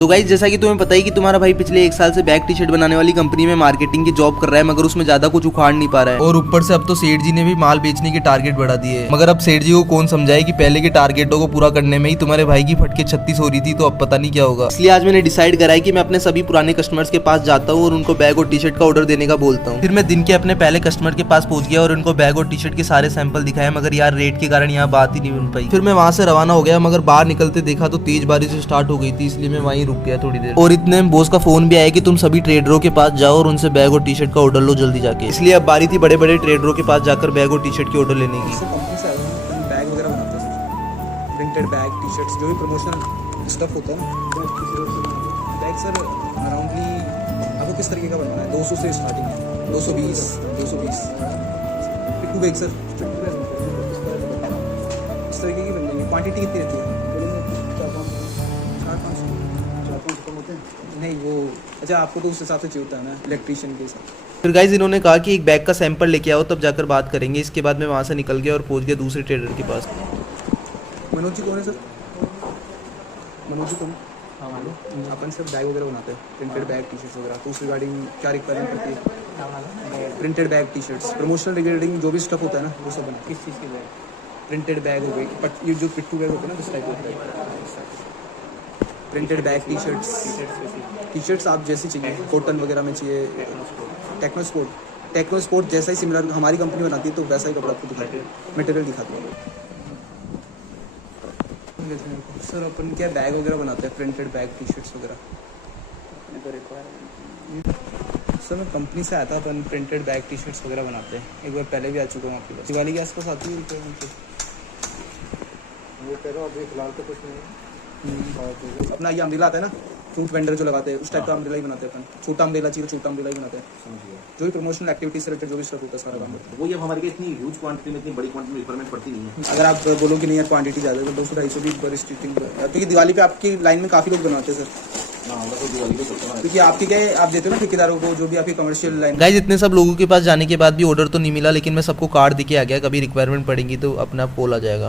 तो गाइस जैसा कि तुम्हें पता ही कि तुम्हारा भाई पिछले 1 साल से बैग टी शर्ट बनाने वाली कंपनी में मार्केटिंग की जॉब कर रहा है, मगर उसमें ज्यादा कुछ उखाड़ नहीं पा रहा है। और ऊपर से अब तो सेठ जी ने भी माल बेचने के टारगेट बढ़ा दिए। मगर अब सेठ जी को कौन समझाए कि पहले के टारगेटों को पूरा करने में ही तुम्हारे भाई की फटके 36 हो रही थी, तो अब पता नहीं क्या होगा। इसलिए आज मैंने डिसाइड करा है कि मैं अपने सभी पुराने कस्टमर्स के पास जाता हूँ और उनको बैग और टी शर्ट का ऑर्डर देने का बोलता हूँ। फिर मैं दिन के अपने पहले कस्टमर के पास पहुंच गया और उनको बैग और टी शर्ट के सारे सैंपल दिखाए, मगर यार रेट के कारण यहाँ बात ही नहीं बन पाई। फिर मैं वहां से रवाना हो गया, मगर बाहर निकलते देखा तो तेज बारिश स्टार्ट हो गई थी, इसलिए मैं वहीं रुक गया थोड़ी देर। और इतने में बॉस का फोन भी आया कि तुम सभी ट्रेडरों के पास जाओ और उनसे बैग और टी शर्ट का ऑर्डर लो जल्दी जाके। इसलिए अब बारी थी बड़े बड़े ट्रेडरों के पास जाकर बैग और टी शर्ट के ऑर्डर लेने की। कंपनी से आया हूँ, बैग वगैरह बनाते हैं sir, printed bag, T shirts, जो भी प्रमोशनल स्टफ होता है ना। बैग सर अराउंडली आपको किस तरीके का बनवाना है? 200 से स्टार्टिंग है, 220, 220 पिट्टू बैग सर इस तरीके की बन जाएंगी। क्वांटिटी कितनी रहती है? 4-5 कम होते हैं नहीं वो। अच्छा, आपको तो उस हिसाब से चाहिए होता है ना, इलेक्ट्रीशियन के हिसाब। फिर गाइस इन्होंने कहा कि एक बैग का सैंपल लेके आओ तब जाकर बात करेंगे। इसके बाद मैं वहाँ से निकल गया और पहुँच गया दूसरे ट्रेडर के पास। मनोज जी कौन है सर? मनोज जी कौन? हाँ मालूम। अपन सर बैग वगैरह बनाते हैं, प्रिंटेड बैग, टी शर्ट्स वगैरह। तो उस रिगार्डिंग क्या रिक्वायरमेंट पड़ती है? Printed bag, T shirts, promotional regarding जो भी स्टफ होता है ना वो सब बना। किस चीज़ की बैग? प्रिंटेड बैग हो गई, बट ये जो पिट्टू बैग होते हैं ना उस टाइप होता है। प्रिंटेड बैग, टी शर्ट्स आप जैसी चाहिए, कॉटन वगैरह में चाहिए, टेक्नो स्पोर्ट जैसा ही सिमिलर हमारी कंपनी बनाती है, तो वैसा ही कपड़ा आपको दिखाती है, मटेरियल दिखाती है। सर अपन क्या बैग वगैरह बनाते हैं, प्रिंटेड बैग, टी शर्ट्स वगैरह। सर मैं कंपनी से आया था, अपन प्रिंटेड बैग, टी शर्ट्स वगैरह बनाते हैं। एक बार पहले भी आ चुका हूँ आपके पास, दिवाली के आसपास आती है रिक्वायरमेंट। वो कह रहा हूँ अभी फिलहाल तो कुछ नहीं है। अपना ये अम्ब्रेला आता है ना, फ्रूट वेंडर जो लगाते हैं उस टाइप का अम्ब्रेला ही बनाते हैं अपन। छोटा अम्ब्रेला चाहिए, छोटा अम्ब्रेला ही बनाते हैं। जो भी प्रमोशनल एक्टिविटीज से रिलेटेड जो भी स्टफ होता है सारा काम करते हैं। वो ये हमारे इतनी ह्यूज क्वांटिटी में, इतनी बड़ी क्वांटिटी में रिक्वायरमेंट पड़ती नहीं है। अगर आप बोलो कि नहीं यार क्वांटिटी ज़्यादा है तो 200-250 भी पर स्टिचिंग, क्योंकि दिवाली पे आपकी लाइन में काफ़ी लोग बनाते हैं सर। क्योंकि आपके क्या है, आप देते हो ना ठेकेदारों को जो भी आपकी कमर्शियल लाइन। गाइस इतने सब लोगों के पास जाने के बाद भी ऑर्डर तो नहीं मिला, लेकिन मैं सबको कार्ड देके आ गया, कभी रिक्वायरमेंट पड़ेगी तो अपना कॉल आ जाएगा।